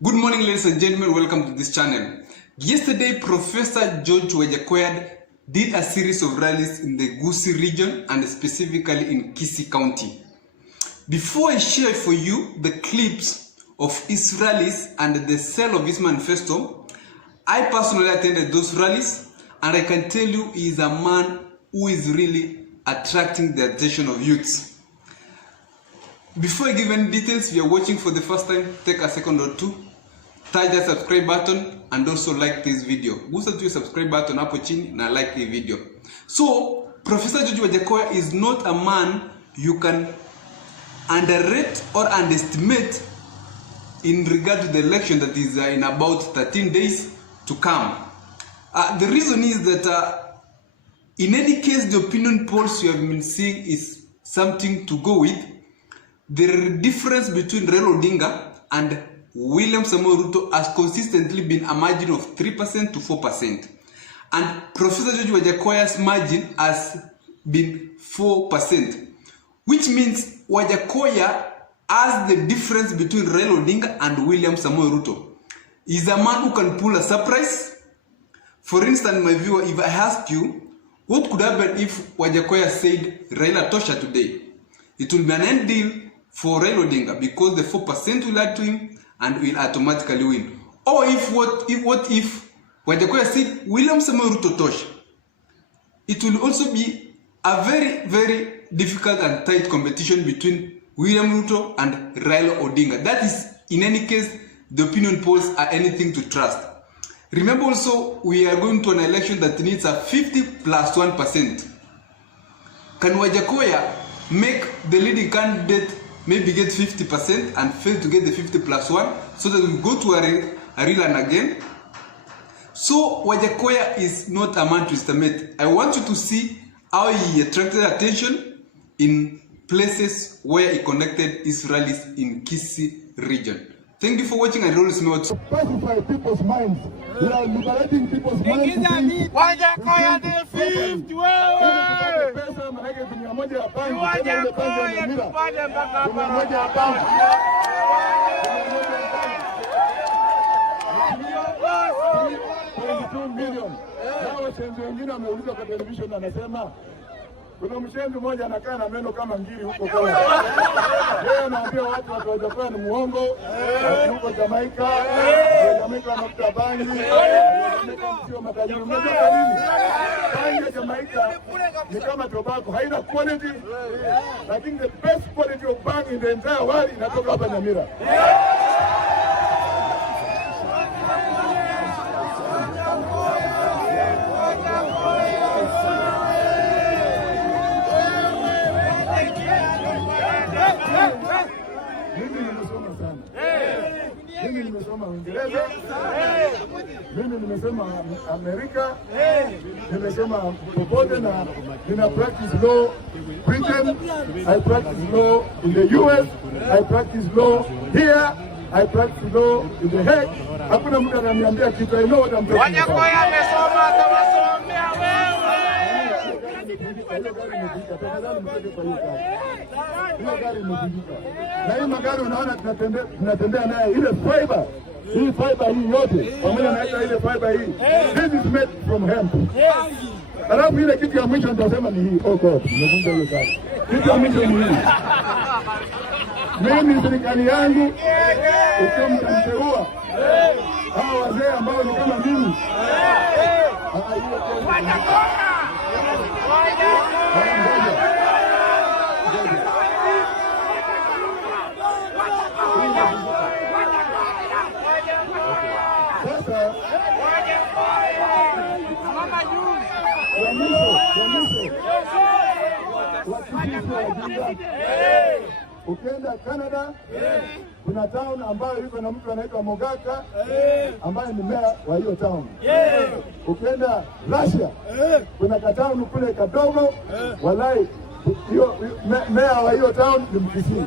Good morning, ladies and gentlemen. Welcome to this channel. Yesterday, Professor George Wajackoyah did a series of rallies in the Kisii region and specifically in Kisii County. Before I share for you the clips of his rallies and the sale of his manifesto, I personally attended those rallies and I can tell you he is a man who is really attracting the attention of youths. Before I give any details, if you are watching for the first time, take a second or two, touch the subscribe button and also like this video. Gusa tu subscribe button hapo chini na like the video. So, Professor George Wajackoyah is not a man you can underrate or underestimate in regard to the election that is in about 13 days to come. The reason is that in any case, the opinion polls you have been seeing is something to go with. The difference between Raila Odinga and William Samoei Ruto has consistently been a margin of 3% to 4%. And Professor George Wajackoyah's margin has been 4%. Which means Wajackoyah has the difference between Raila Odinga and William Samoei Ruto. He's a man who can pull a surprise. For instance, my viewer, if I ask you, what could happen if Wajackoyah said Raila Tosha today? It will be an end deal for Raila Odinga because the 4% will add to him and will automatically win. Or what if Wajackoyah said William Samoei Ruto Tosha? It will also be a very, very difficult and tight competition between William Ruto and Raila Odinga. That is, in any case, the opinion polls are anything to trust. Remember also, we are going to an election that needs a 50 plus 1%. Can Wajackoyah make the leading candidate maybe get 50% and fail to get the 50 plus 1 so that we go to a rerun again? So Wajackoyah is not a man to estimate. I want you to see how he attracted attention in places where he connected his rallies in Kisii region. Thank you for watching and always know to pacify people's minds. We are liberating people's minds. Wajackoyah the fifth wewe. Pesa manake dunia moja ya bangi. Wajackoyah tupande mpaka hapa. Dunia moja ya bangi. Million. Hao wachenzi wengine wameuliza kwa television anasema kuna mshenzi mmoja anakaa na meno kama ngiri huko kwa. Yeye anaambia watu Wajackoyah ni muongo. Huko Jamaica, Jamaica anakuta bangi. Sio matajiri. Unajua kwa nini? Bangi ya Jamaica ni kama tobacco, haina quality. Lakini the best quality of bangi in the entire world inatoka hapa Nyamira. Mimi nimesoma Uingereza, mimi nimesoma Amerika, nimesoma popote na nina practice law Britain, I practice law in the US, I practice law here, I practice law in the Hague. Hakuna mtu ananiambia kitu, I know what I'm talking about. Wajackoyah amesoma atawasomea wewe. Na hii magari unaona tunatembea naye ile fiber. Hii fiber hii yote pamoja na ile fiber hii. This is made from hemp. Alafu ile kitu ya mwisho nitasema ni hii. Oh God, nimevunja hiyo gari. Kitu ya mwisho ni hii. Mimi serikali yangu ukiwa mtamteua hao wazee ambao ni kama mimi. Ukienda Canada, kuna town ambayo yuko na mtu anaitwa Mogaka ambaye ni mayor wa hiyo town. Ukienda Russia, kuna katown kule kadogo, walai hiyo mayor wa hiyo town ni Mkisii.